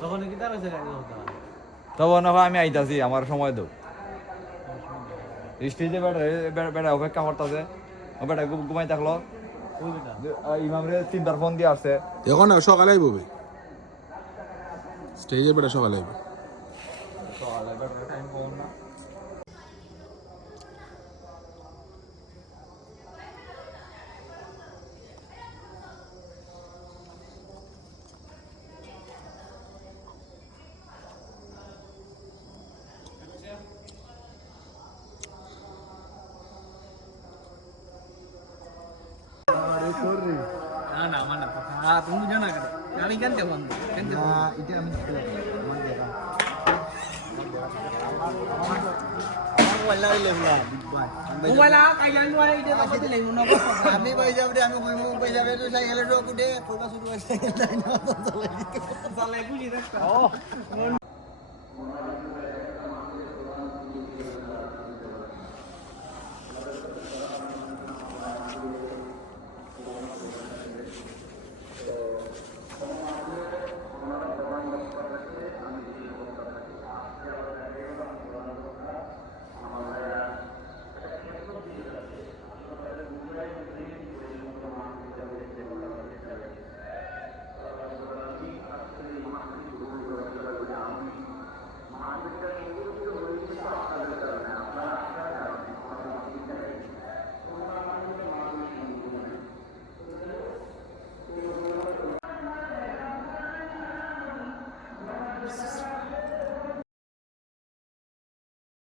তখন কি তার হয়েছে গাড়ি হতো তখন আমি আইতাছি আমার সময় দাও স্টেজে বেটা অপেক্ষা করতেছে বেটা ঘুমাই থাকলো ওই বেটা ইমামরে 3বার ফোন দিয়ে আসছে এখন না সকালে আইব বে স্টেজে বেটা সকালে আইব টাইম কম না না না আমার না হ্যাঁ তুমি জানা কেন গাড়ি কেনতে বন্ধ কেনতে এটা আমি মোবাইল কাইলান নোয়ারে এটা তো দিলে মনে আমি পয়সা উঠে আমি কইমু পয়সা বের তুই সাইকেলে ঢোক উঠে কইবা শুরু হইছে তাই না চালে বুঝি দেখতা